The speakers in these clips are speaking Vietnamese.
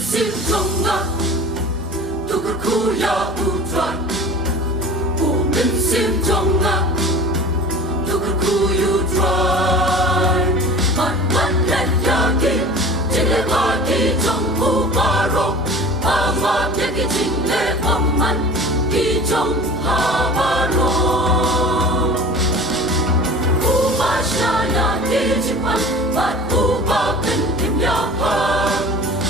simtonga tukukuya utran umin simtonga tukukuyu tran man let yaki jingle party trong ubaro ama yaki jingle paman ki trong habaro ubashaya dijipan bat ubapin kimyapan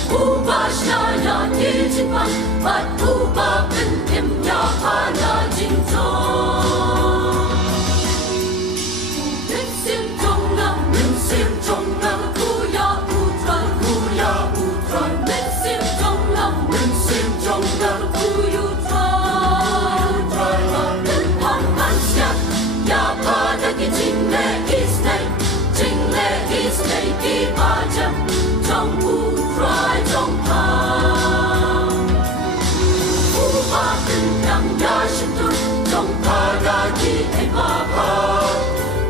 ubashaya dijipan bat ubapin kimyapan na jingzong minsim tonga kuya utran minsim tonga kuyu utran pamansia ya pada ki jingle isne ki bajam trong utrai trong pa ubapin yang yashintun trong pada ki ebaba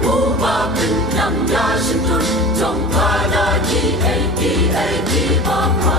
ubapin yang yashintun trong pada ki baba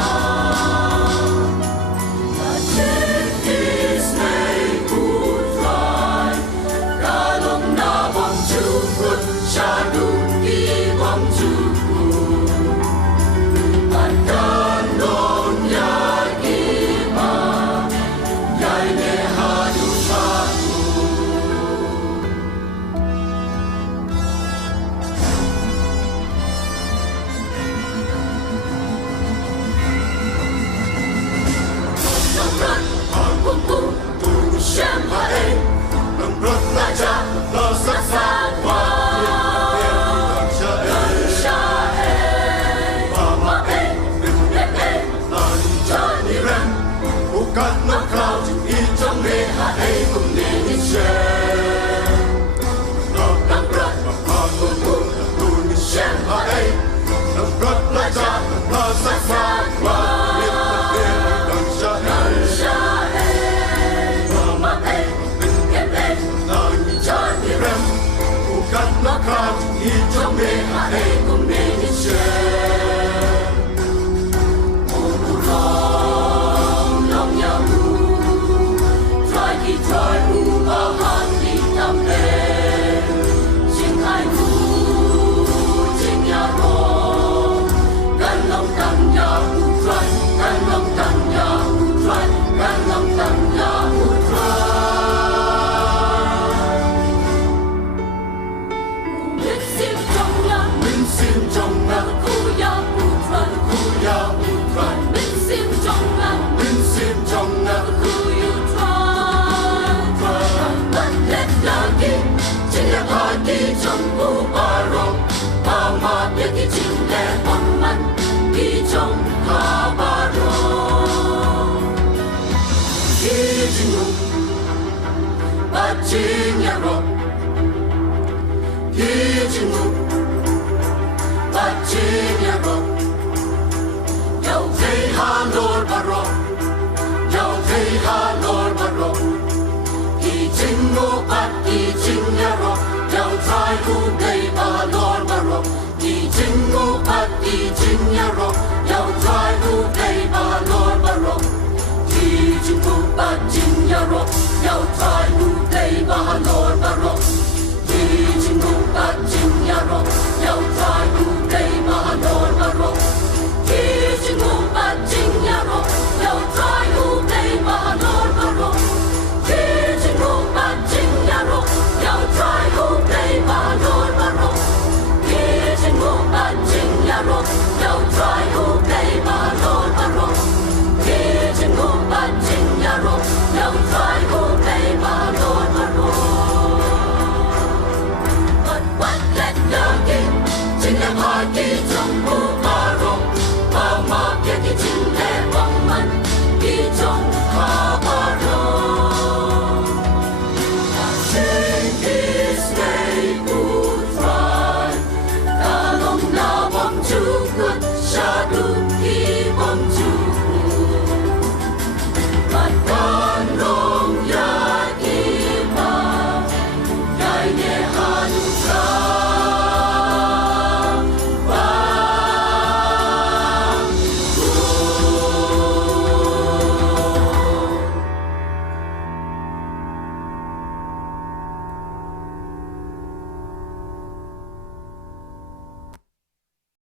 Jingle, but the jingle rock.